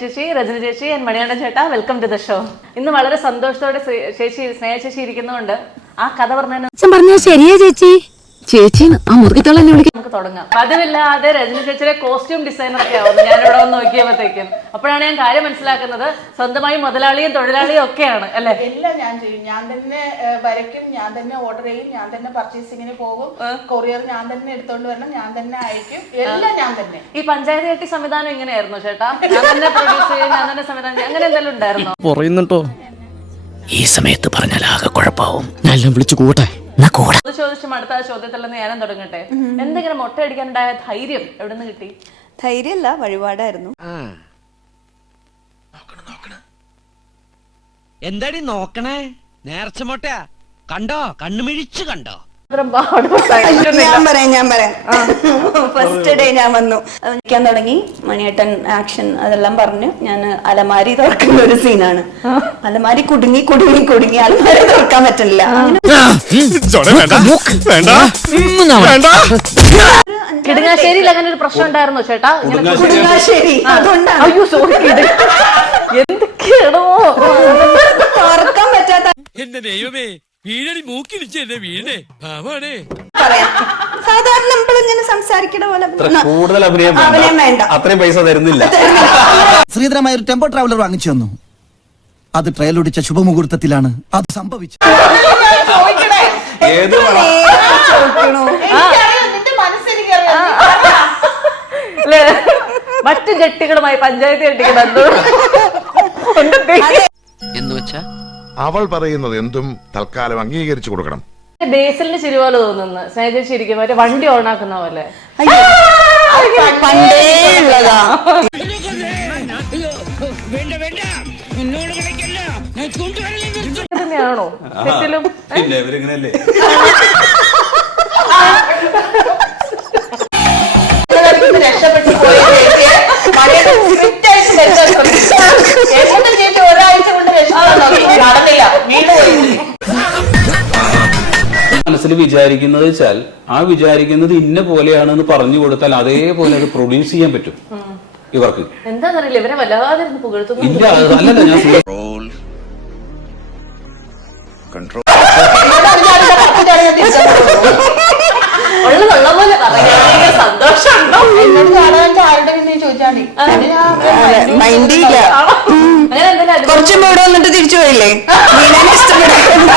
ചേച്ചി, രജനി ചേച്ചി, മണികണ്ഠൻ ചേട്ടാ, വെൽക്കം ടു ദ ഷോ. ഇന്ന് വളരെ സന്തോഷത്തോടെ സ്നേഹ ചേച്ചി ഇരിക്കുന്നതുകൊണ്ട് ആ കഥ പറഞ്ഞ ശരിയാ ചേച്ചി. ചേച്ചി ആ മുറുകിത്തോളം നമുക്ക് തുടങ്ങാം. പതിവില്ലാതെ രജനി ചേച്ചിയുടെ കോസ്റ്റ്യൂം ഡിസൈനർ ഒക്കെ ആവുന്നു ഞാനിവിടെ വന്ന് നോക്കിയപ്പോഴത്തേക്കും. അപ്പോഴാണ് ഞാൻ കാര്യം മനസ്സിലാക്കുന്നത്, സ്വന്തമായി മുതലാളിയും തൊഴിലാളിയും ഒക്കെയാണ് അല്ലെ? എല്ലാം ഞാൻ ചെയ്യും. ഞാൻ തന്നെ വരയ്ക്കും, ഞാൻ തന്നെ ഓർഡർ ചെയ്യും, ഞാൻ തന്നെ പർച്ചേസിങ്ങിന് പോകും, കൊറിയർ ഞാൻ തന്നെ എടുത്തോണ്ട് വരണം, ഞാൻ തന്നെ അയക്കും, എല്ലാം ഞാൻ തന്നെ. ഈ പഞ്ചായത്ത് കെട്ടി സംവിധാനം ഇങ്ങനെയായിരുന്നു ചേട്ടാ? ഞാൻ തന്നെ പ്രൊഡ്യൂസ് ചെയ്യും, ഞാൻ തന്നെ സംവിധാനം ചെയ്യും, അങ്ങനെ എന്തെങ്കിലും ഉണ്ടായിരുന്നോ? പറയുന്നുണ്ടോ? ഈ സമയത്ത് പറഞ്ഞാൽ ആകെ കുഴപ്പാവും. ഞാൻ വിളിച്ചു കൂട്ടെ. ചോദിച്ചും അടുത്ത ചോദ്യത്തിലെന്ന് ഞാനും തുടങ്ങട്ടെ. എന്തെങ്കിലും മുട്ട അടിക്കാനുണ്ടായ ധൈര്യം എവിടെ നിന്ന് കിട്ടി? ധൈര്യമല്ല, വഴിപാടായിരുന്നു. എന്താടി നോക്കണേ? നേർച്ച മുട്ടയാ കണ്ടോ? കണ്ണുമിഴിച്ചു കണ്ടോ? ഞാൻ പറയാം. ഫസ്റ്റ് ഡേ ഞാൻ വന്നു നിൽക്കാൻ തുടങ്ങി. മണിയേട്ടൻ ആക്ഷൻ അതെല്ലാം പറഞ്ഞു. ഞാൻ അലമാരി തുറക്കുന്ന ഒരു സീനാണ്. അലമാരി കുടുങ്ങി അലമാരി തുറക്കാൻ പറ്റില്ല. കിടുങ്ങാശ്ശേരിയിൽ അങ്ങനെ ഒരു പ്രശ്നം ഉണ്ടായിരുന്നോ ചേട്ടാ? കിടുങ്ങാശ്ശേരി അതുകൊണ്ടാണ്. അയ്യോ സോറി, എന്തൊക്കെയാണോ തുറക്കാൻ പറ്റാത്ത. എന്റെ ദൈവമേ, വീഴടി മൂക്കിടിച്ച് എന്നെ വീഴേ ഭാവാണേ. പറയാം, സാധാരണ നമ്മളിങ്ങനെ സംസാരിക്കണ പോലെ കൂടുതൽ അഭിനയം വേണ്ട. അത്രയും പൈസ തരുന്നില്ല. ശ്രീധരമായ ഒരു ടെമ്പോ ട്രാവലർ വാങ്ങിച്ചു തന്നു. അത് ട്രയൽ ഒടിച്ച ശുഭമുഹൂർത്തത്തിലാണ് അത് സംഭവിച്ചത്. മറ്റു ജട്ടികളുമായി പഞ്ചായത്ത് ജട്ടികൾ എന്ന് വെച്ചാ അവൾ പറയുന്നത് എന്തും തൽക്കാലം അംഗീകരിച്ചു കൊടുക്കണം. ബേസിലിന് ചിരി പോലെ തോന്നുന്നു. സ്നേഹിച്ച് ഇരിക്കും, മറ്റേ വണ്ടി ഓണാക്കുന്ന പോലെ. പണ്ടേ ഉള്ളതാ. തന്നെയാണോ സെറ്റിലും? പിന്നെ ഇവരിങ്ങനെയല്ലേ? രക്ഷപ്പെട്ടു പോയി ഒരാഴ്ച കൊണ്ട് നടന്നില്ല, വീണ്ടുപോയി. മനസ്സിൽ വിചാരിക്കുന്നത് വെച്ചാൽ ആ വിചാരിക്കുന്നത് ഇന്ന പോലെയാണെന്ന് പറഞ്ഞു കൊടുത്താൽ അതേപോലെ അത് പ്രൊഡ്യൂസ് ചെയ്യാൻ പറ്റും ഇവർക്ക്. എന്താന്നറിയില്ല, ഇവരെ വല്ലാതെ പുകഴ്ത്തുന്നു. ഇല്ല, അല്ലല്ല, ഞാൻ ഉള്ളതുള്ള പോലെ സന്തോഷമുണ്ടോ? എന്നോട് കാണാൻ ആരുടെ ചോദിച്ചാൽ മൈൻഡില്ല. അങ്ങനെ എന്തെങ്കിലും കുറച്ചും കൂടെ വന്നിട്ട് തിരിച്ചു പോയില്ലേ? ഇഷ്ടപ്പെട്ടില്ല.